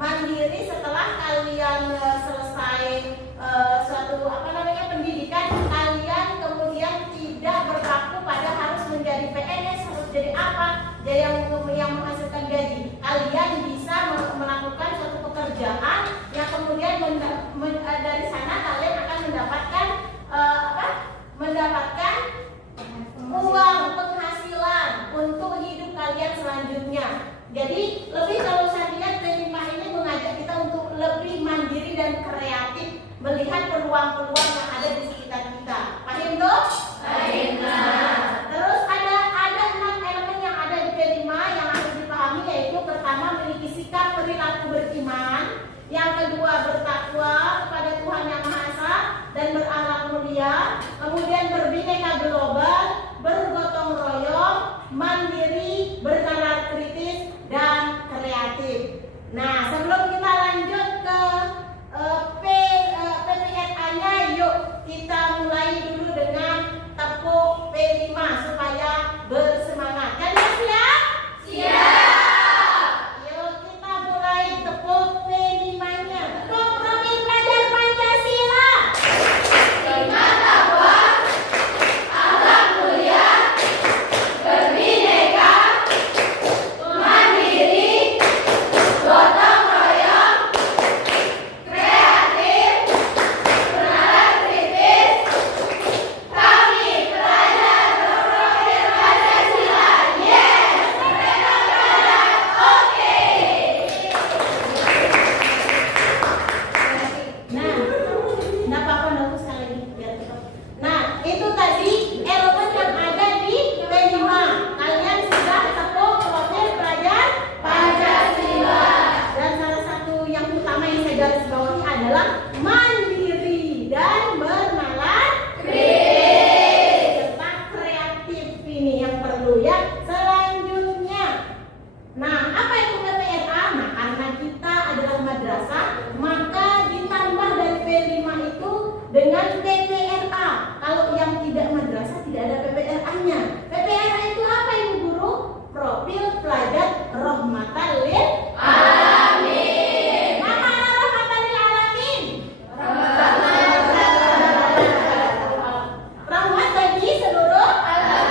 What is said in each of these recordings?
Mandiri setelah kalian selesai suatu pendidikan, kalian kemudian tidak berpaku pada harus menjadi PNS, harus jadi apa, jadi yang menghasilkan gaji. Kalian bisa melakukan suatu pekerjaan yang kemudian dari sana kalian akan mendapatkan uang penghasilan untuk hidup kalian selanjutnya. Jadi lebih, kalau saya lihat P5 ini mengajak kita untuk lebih mandiri dan kreatif, melihat peluang-peluang yang ada di sekitar kita. Paham tuh? Paham. Terus ada 6 elemen yang ada di P5 yang harus dipahami, yaitu pertama memiliki sikap perilaku beriman, yang kedua bertakwa kepada Tuhan Yang Maha Esa dan berakhlak mulia, kemudian berbineka global, bergotong royong, mandiri, bernalar kritis, dan kreatif. Nah, sebelum kita lanjut ke PPNA-nya, yuk kita mulai dulu dengan tepuk P5 supaya bersemangat. Kalian siap? Siap. Yuk kita mulai tepuk P5-nya. Tepuk profil pelajar Pancasila. 5 takwa, akhlak mulia, berbineka, mandiri, gotong royong, kreatif, benalar kritis. Kami pelajar berprofil Pancasila. Yes, mereka pelajar. Oke. Nah, nggak apa-apa, nunggu sekali lagi biar cepat. Nah, itu tadi elemen yang ada di P5. Kalian sudah tepuk profil pelajar Pancasila. Dan salah satu yang utama yang saya garis bawahi adalah mandiri dan bernalar kritis serta kreatif. Ini yang perlu ya. Selanjutnya, nah apa itu PPNA? Nah, karena kita adalah madrasah, maka ditambah dari P5 itu dengan PPNA. Kalau yang tidak madrasah tidak ada PPNA-nya. PPNA itu apa Ibu Guru? Profil pelajar rahmatan lil alamin. Apa arti rahmatan lil alamin? Rahmat bagi seluruh alam.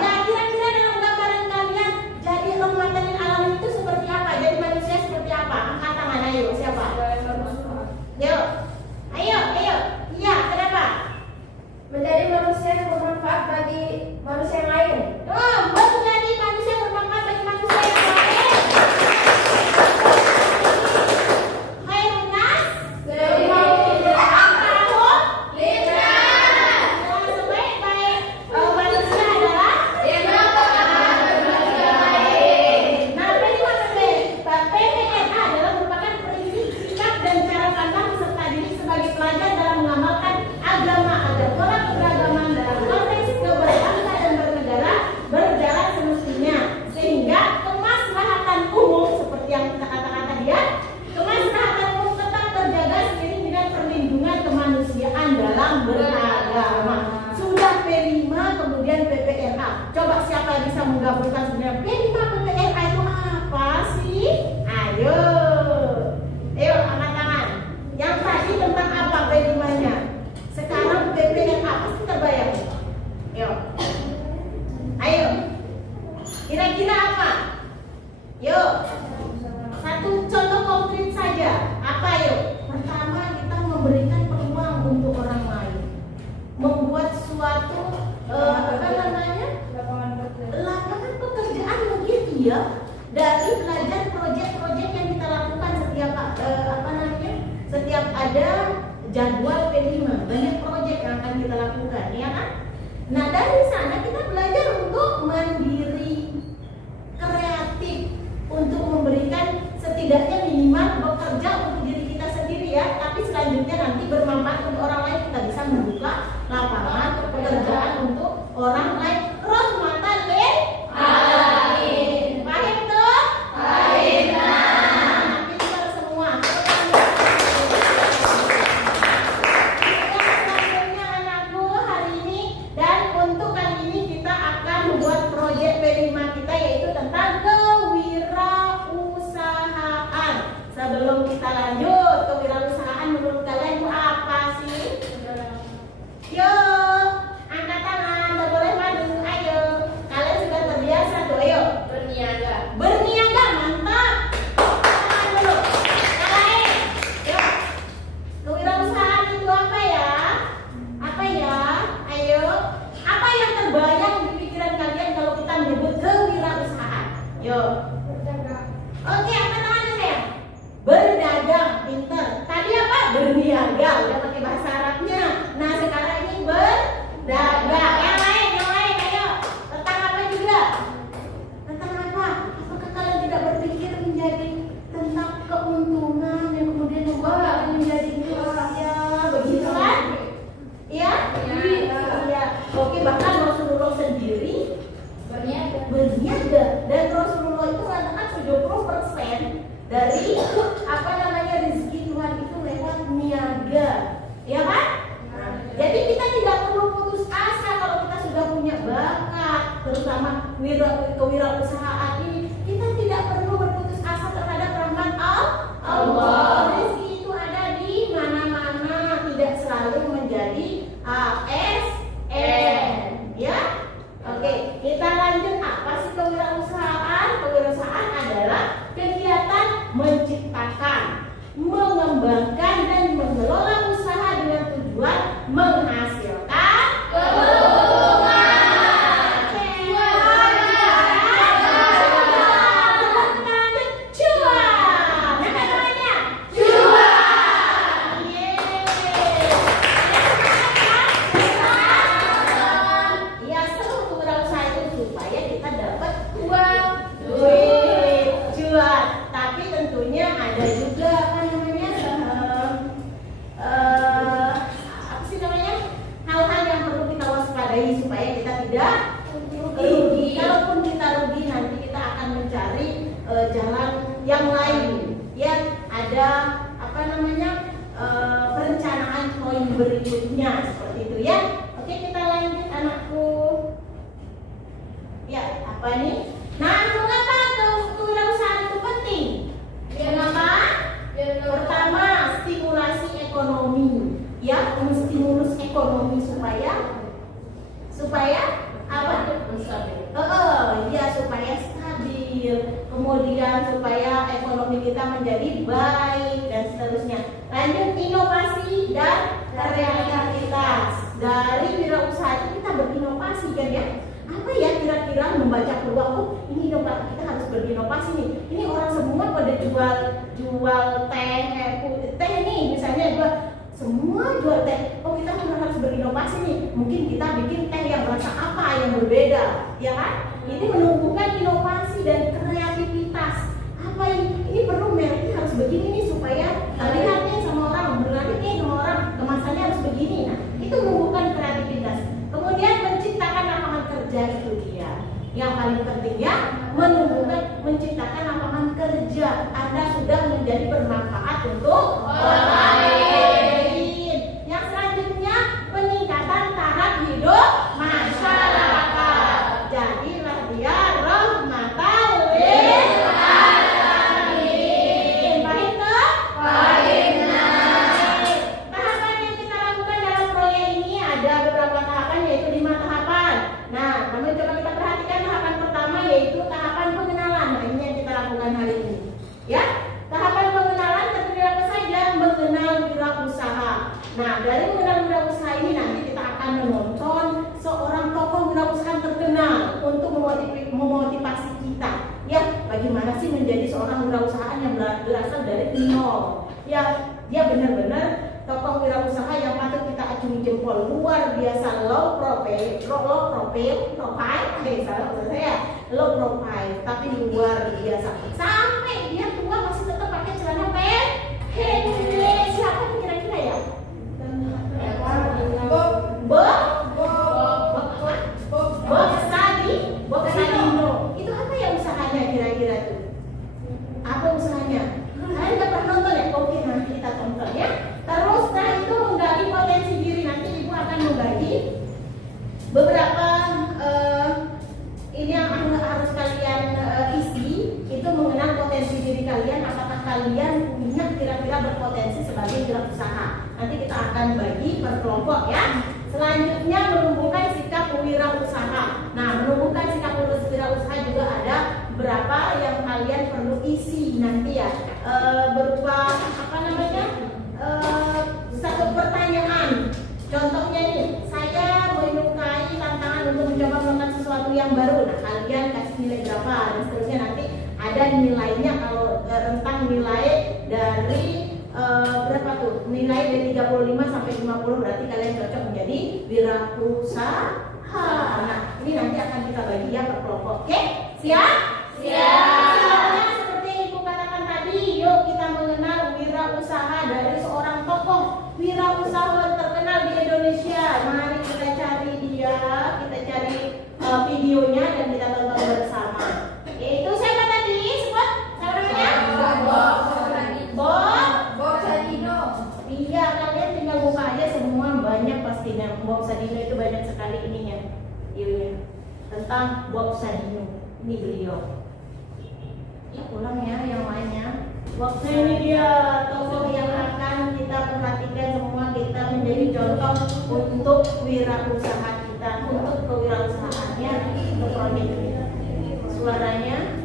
Ya, kira-kira dalam gambaran kalian, jadi rahmatan lil alamin itu seperti apa? Jadi manusia seperti apa? Angkat tangan, ayo. Siapa? Yuk. Ayo. Iya, kenapa? Menjadi manusia yang bermanfaat bagi manusia yang lain. Menjadi manusia yang bermanfaat bagi manusia yang lain. Khairun nas sebaik-baik manusia adalah Nah, PPNA adalah merupakan prinsip, sikap, dan cara pandang serta diri sebagai pelajar dalam mengamalkan agama agar pola keberagaman dalam konteks keberbangsa dan bernegara berjalan semestinya, sehingga kemaslahatan umum seperti yang kita katakan tadi ya, kemaslahatan umum tetap terjaga seiring dengan perlindungan kemanusiaan dalam beragama. Sudah P5 kemudian PPNA. Coba siapa yang bisa menggabungkan sebenarnya P5 PPNA itu apa sih? Ayo angkat tangan. Yang tadi tentang apa P5-nya? Sekarang PPNA pasti terbayang. Ayo. Kira-kira apa? Yuk. Satu contoh konkret saja. Apa yuk? Pertama, kita memberikan peluang untuk orang lain. Membuat suatu lapangan pekerjaan mungkin iya, dari belajar proyek-proyek yang kita lakukan setiap ada jadwal P5, banyak proyek yang akan kita lakukan, ya kan? Nah, dari sana kita belajar untuk mandiri, kreatif, untuk memberikan setidaknya minimal bekerja untuk diri kita sendiri ya, tapi selanjutnya nanti bermanfaat untuk orang lain. Kita bisa membuka lapangan pekerjaan untuk orang lain. Rahmatan lil alamin. Paham tuh? Paham. Pintar semua. Selanjutnya anakku hari ini, dan untuk kali ini kita akan membuat proyek P5 kita, yaitu tentang kewirausahaan. Oke, bahkan Rasulullah sendiri berniaga. dan Rasulullah itu mengatakan 70% dari rezeki Tuhan itu lewat niaga, ya kan? Nah, jadi kita tidak perlu putus asa kalau kita sudah punya bakat, terutama kewirausahaan ini. Kita tidak perlu berputus asa terhadap rahmat Allah. Rezeki itu ada di mana-mana, tidak selalu menjadi ASN, ya. Oke, kita lanjut. Apa sih kewirausahaan? Kewirausahaan adalah kegiatan menciptakan, mengembangkan dan mengelola usaha dengan tujuan menghasilkan keuntungan. Cuan. Apa namanya? Cuan. Ya, seru kewirausahaan itu supaya kita dapat uang, duit, cuan. Tapi tentunya ada juga hal-hal yang perlu kita waspadai supaya kita tidak rugi. Kalaupun kita rugi, nanti kita akan mencari jalan yang lain. Ya, ada perencanaan poin berikutnya seperti itu ya. Oke, kita lanjut anakku. Ya, apa nih? Nah, mengapa kewirausahaan itu penting? Kenapa? Pertama, stimulasi ekonomi. Ya, menstimulus ekonomi supaya apa? Ya, supaya stabil. Kemudian supaya ekonomi kita menjadi baik dan seterusnya. Lanjut, inovasi dan kreativitas. Dari wirausaha itu kita berinovasi kan ya? Apa ya kira-kira membaca peluang? Oh, ini inovasi, kita harus berinovasi nih. Ini orang semua pada jual teh nih, misalnya semua jual teh. Oh, kita harus berinovasi nih. Mungkin kita bikin teh yang rasa apa yang berbeda, ya kan? Ini menumbuhkan inovasi dan kreativitas. Apa ini perlu merek ini harus begini nih supaya terlihat nih sama orang, berlari nih sama orang, kemasannya harus begini. Nah, itu menumbuhkan kreativitas. Kemudian menciptakan lapangan kerja, itu dia yang paling penting ya, menciptakan lapangan kerja. Anda sudah menjadi bermanfaat untuk orang lain. Yang selanjutnya, peningkatan taraf hidup masyarakat. Jadilah dia rahmatan lil alamin. Baik toh? Tahapan yang kita lakukan dalam proyek ini ada beberapa tahapan, yaitu 5 tahapan. Nah, namun coba kita perhatikan tahapan pertama, yaitu tahapan pengenalan. Nah, ini yang kita lakukan hari ini. Ya, tahapan pengenalan terdiri apa saja? Mengenal wirausaha. Nah, dari mengenal wirausaha ini nanti kita akan menonton seorang tokoh wirausaha terkenal untuk memotivasi kita. Ya, bagaimana sih menjadi seorang wirausahaan yang berasal dari nol? Ya, dia benar-benar tokoh wirausaha yang patut kita acungi jempol. Luar biasa, low profile, low profile, tapi luar biasa. Sampai dia tua masih tetap pakai celana pendek. Siapa kira-kira ya? Bob Sadino. Itu apa ya usahanya kira-kira tuh? Apa usahanya? Kalian udah pernah nonton ya? Oke, nanti kita tonton ya. Terus setelah itu menggali potensi diri. Nanti ibu akan membagi beberapa ini yang harus kalian isi. Itu mengenal potensi diri kalian. Apakah kalian punya kira-kira berpotensi sebagai wirausaha? Nanti kita akan bagi per kelompok ya. Selanjutnya, menumbuhkan sikap wirausaha. Nah, menumbuhkan sikap wirausaha juga ada berapa yang kalian perlu isi nanti ya. Berupa satu pertanyaan. Contohnya nih, saya menyukai tantangan untuk mencoba melakukan sesuatu yang baru. Nah, kalian kasih nilai berapa dan seterusnya. Nanti ada nilainya. Kalau rentang nilai dari berapa tuh? Nilai dari 35 sampai 50, berarti kalian cocok menjadi wirausaha. Nah, ini nanti akan kita bagi ya per kelompok. Oke? Siap? Siap. Seperti yang ibu katakan tadi, yuk kita mengenal wirausaha dari seorang tokoh wirausaha terkenal di Indonesia. Mari kita cari dia. ingat sekali ininya, videonya tentang Bob Sadino. Ini beliau. Ya pulang ya yang lainnya. Bob Sadino ini dia tokoh yang akan kita perhatikan semua, kita menjadi contoh untuk wirausaha kita, untuk kewirausahaannya, untuk proyek ini. Suaranya.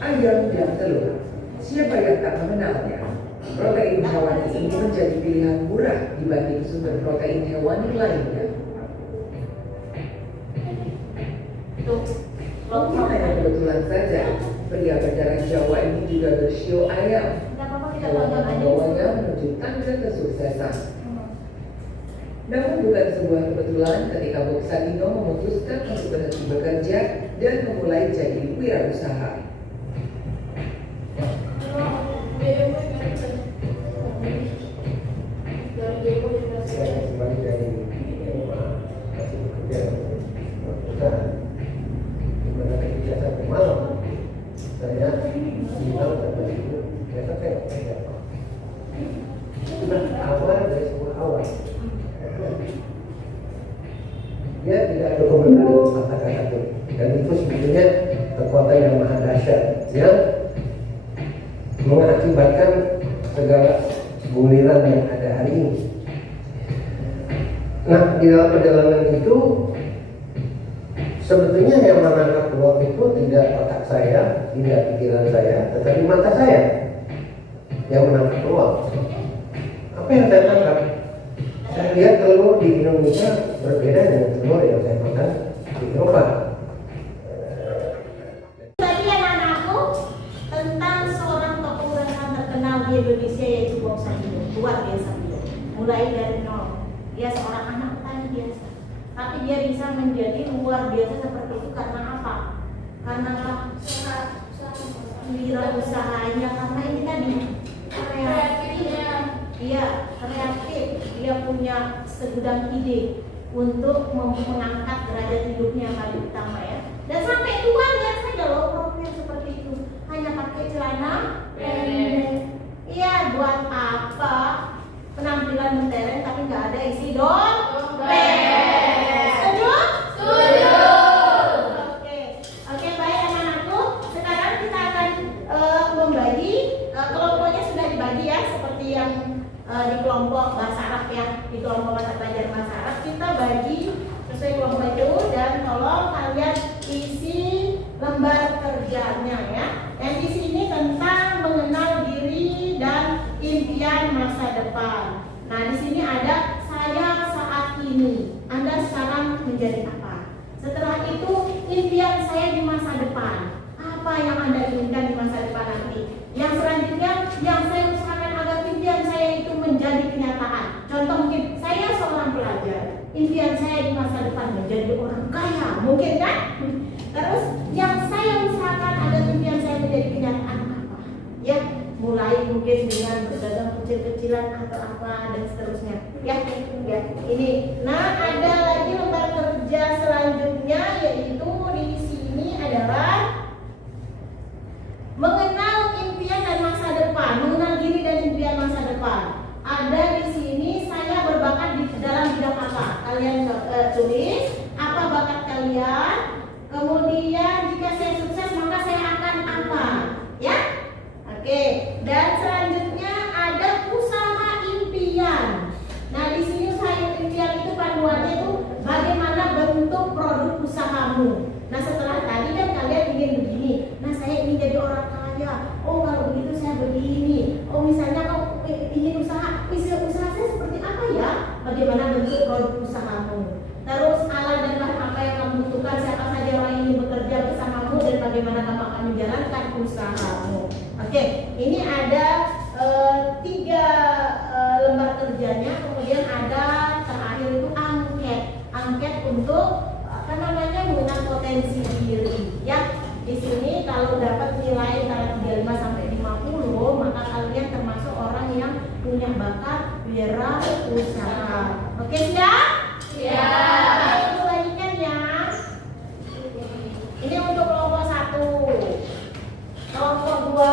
Ayam dan telur, siapa yang tak mengenalnya? Protein hewani ini menjadi pilihan murah dibanding sumber protein hewani lainnya. Mungkin hanya kebetulan saja, pria berdarah Jawa ini juga bersio ayam. Hewan yang membawanya menuju tangga kesuksesan. Namun bukan sebuah kebetulan ketika Bob Sadino memutuskan untuk berhenti bekerja dan memulai jadi wirausaha. Saya kembali dari masih bekerja perusahaan, dimana ketika sampai malam saya bilang sama ibu, ternyata saya nggak kerja apa. Itulah awal dari sebuah awal. Dia tidak ada komentar dalam kata-kata itu, dan itu sebetulnya kekuatan yang maha dahsyat yang mengakibatkan segala guliran yang ada hari ini. Nah, di dalam perjalanan itu sebetulnya yang menangkap peluang itu tidak otak saya, tidak pikiran saya, tetapi mata saya yang menangkap peluang. Apa yang saya tangkap? Saya lihat telur di Indonesia berbeda dengan telur yang saya makan di Eropa. Tadi anak-anakku tentang seorang tokoh wirausaha terkenal di Indonesia yaitu Bob Sadino. Luar biasa dia. Mulai dari nol. Dia seorang anak petani biasa. Tapi dia bisa menjadi luar biasa seperti itu karena apa? Karena wirausahanya, karena ini tadi kreatifnya. Dia kreatif. Dia punya segudang ide untuk mengangkat derajat hidupnya yang paling utama ya. Dan sampai tua lihat saja loh profil seperti itu. Hanya pakai celana pendek. Iya, buat apa? Penampilan mentereng tapi nggak ada isi dompet. Setuju? Setuju. Oke, baik anak-anakku. Sekarang kita akan membagi kelompoknya sudah dibagi ya, seperti yang di kelompok bahasa Arab ya, di kelompok mata pelajaran bahasa Arab kita bagi sesuai kelompok itu, dan tolong kalian isi lembar kerjanya ya. Yang di sini tentang mengenal diri dan impian masa depan. Nah, di sini ada saya saat ini. Anda sekarang menjadi apa? Setelah itu impian saya di masa depan. Apa yang Anda inginkan di masa depan nanti? Yang selanjutnya yang saya usahakan agar impian saya itu menjadi kenyataan. Contoh mungkin saya seorang pelajar. Impian saya di masa depan menjadi orang kaya, mungkin kan? Terus yang saya usahakan agar impian saya menjadi kenyataan apa? Ya, mulai mungkin dengan berdagang kecil-kecilan atau apa dan seterusnya. Ya, ini. Nah, ada lagi lembar kerja selanjutnya yaitu di sini adalah mengenal impian dan masa depan, mengenal diri dan impian masa depan. Ada di sini saya berbakat di dalam bidang apa? Kalian tulis apa bakat kalian. Kemudian jika saya sukses maka saya akan apa? Ya? Oke. Dan selanjutnya ada usaha impian. Nah, di sini usaha impian itu panduannya itu bagaimana bentuk produk usahamu. Nah, setelah tadi kan kalian ingin begini. Nah, saya ingin jadi orang kaya. Oh, kalau begitu saya begini. Oh, misalnya kau ingin usaha saya seperti apa ya? Bagaimana bentuk produk usahamu? Terus alat dan bahan apa yang kamu butuhkan? Siapa saja orang yang ingin bekerja bersamamu dan bagaimana kamu akan menjalankan usahamu? Oke, ini ada 3 lembar kerjanya. Kemudian ada terakhir itu angket untuk mengenal potensi diri ya. Di sini kalau dapat nilai antara 35 sampai 50 maka kalian termasuk orang yang punya bakat wirausaha. Oke, siap? Siap. Ayo lanjutkan ya. Ini untuk kelompok 1. Kelompok 2.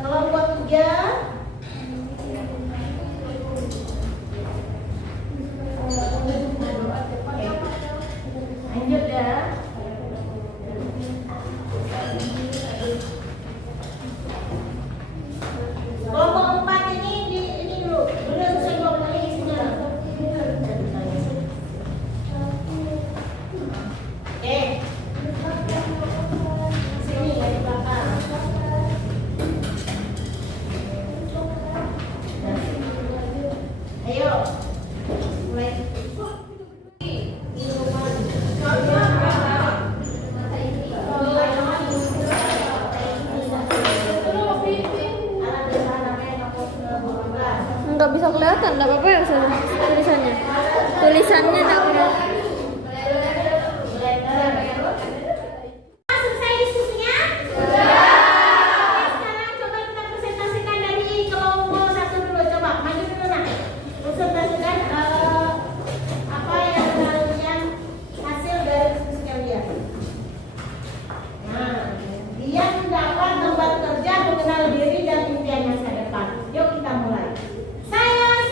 Kelompok 3. Lanjut ya. Kelompok 4 ini dulu. Udah selesai kelompoknya isinya. Oke. Sini dari belakang. Ayo. Mulai. Nggak bisa kelihatan, nggak apa-apa ya Ustaz? Tulisannya. Tulisannya nggak kelihatan. Selesai diskusinya? Sekarang coba kita presentasikan dari kelompok 1 dulu. Coba maju dulu nak. Presentasikan apa yang kalian hasil dari diskusi kalian. Nah, dia mendapat tempat kerja, mengenal diri dan impian masa depan. Yuk kita mulai. Saya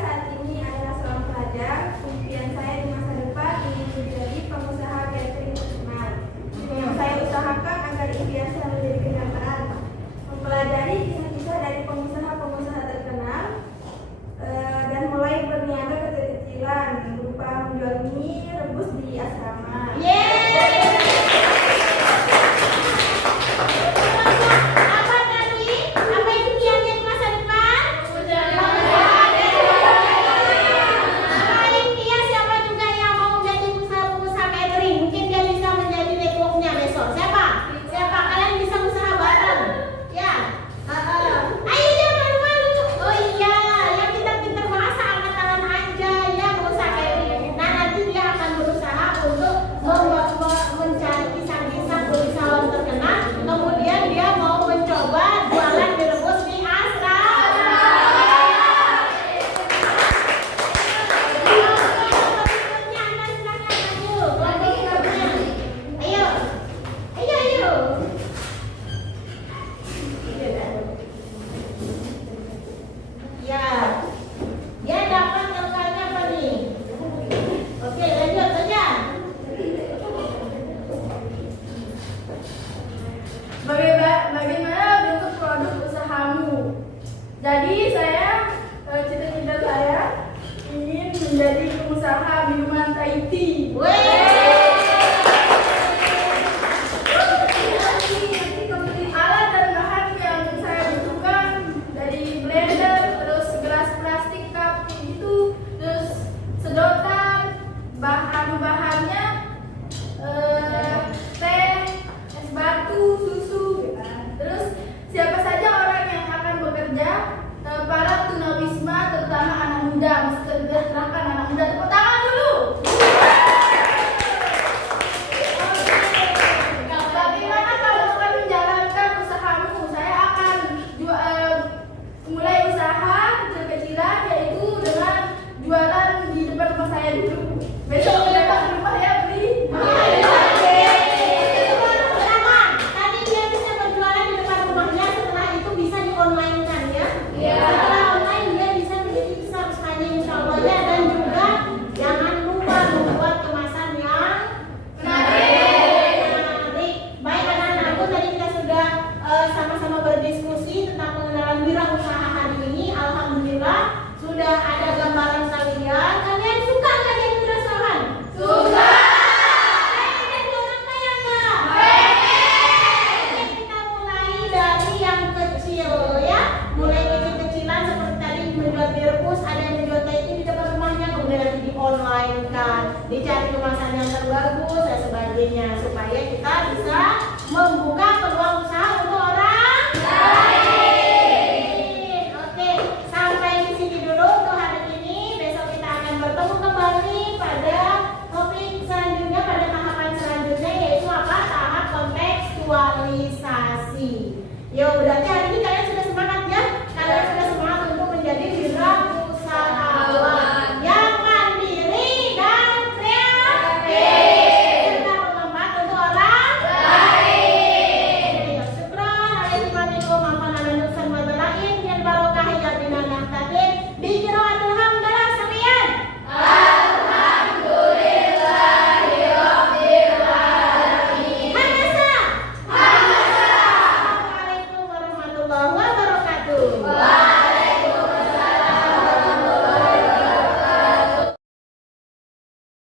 saat ini adalah seorang pelajar. Impian saya di masa depan ingin menjadi pengusaha catering terkenal. Yang saya usahakan agar impian saya menjadi kenyataan. Mempelajari kisah-kisah dari pengusaha-pengusaha terkenal dan mulai berniaga kecil-kecilan berupa menjual mie rebus di asrama. Apa tadi? Apa itu impiannya di masa depan? Selain dia, siapa juga yang mau menjadi pengusaha catering? Mungkin dia bisa menjadi networknya besok. Siapa? Kalian bisa usaha bareng? Ya. Ayo jangan malu-malu. Oh iya, yang pintar-pintar bahasa angkat tangan aja ya pengusaha catering. Nah nanti dia akan berusaha untuk mencari kisah-kisah perusahaan terkenal. Kemudian dia mau mencoba jualan mie rebus di asrama. Ya, dia dapat angkanya apa nih? Oke, lanjut aja. Bagaimana bentuk produk usahamu? Jadi cita-cita saya ingin menjadi pengusaha minuman Thai tea. Alat dan bahan yang saya butuhkan dari blender, terus gelas plastik cup itu, terus sedotan, bahannya teh, es batu, susu, terus siapa saja orang yang akan bekerja, para tunawisma terutama anak muda, mensejahterakan anak muda. Tepuk tangan dulu. Bagaimana kalau akan menjalankan usahamu? Saya akan mulai usaha kecil-kecilan, yaitu dengan jualan di depan rumah saya dulu. Besok datang ke rumah ya beli. Pertama, tadi dia bisa berjualan di depan rumahnya, setelah itu bisa di-online-kan ya. Setelah online dia bisa menjadi besar sekali insya Allah ya. Dan juga jangan lupa membuat kemasan yang menarik. Baik anak-anakku, tadi kita sudah sama-sama berdiskusi tentang pengenalan wirausaha hari ini. Alhamdulillah sudah ada gambaran kalian. Kalian suka nggak jadi wirausahaan? Suka. Pengen orang kaya nggak? Pengen. Kita mulai dari yang kecil ya. Mulai kecil-kecilan seperti tadi menjual mie rebus, ada yang menjual Thai tea di depan rumahnya, kemudian nanti di online kan, dicari kemasan yang terbagus dan sebagainya supaya kita bisa membuka peluang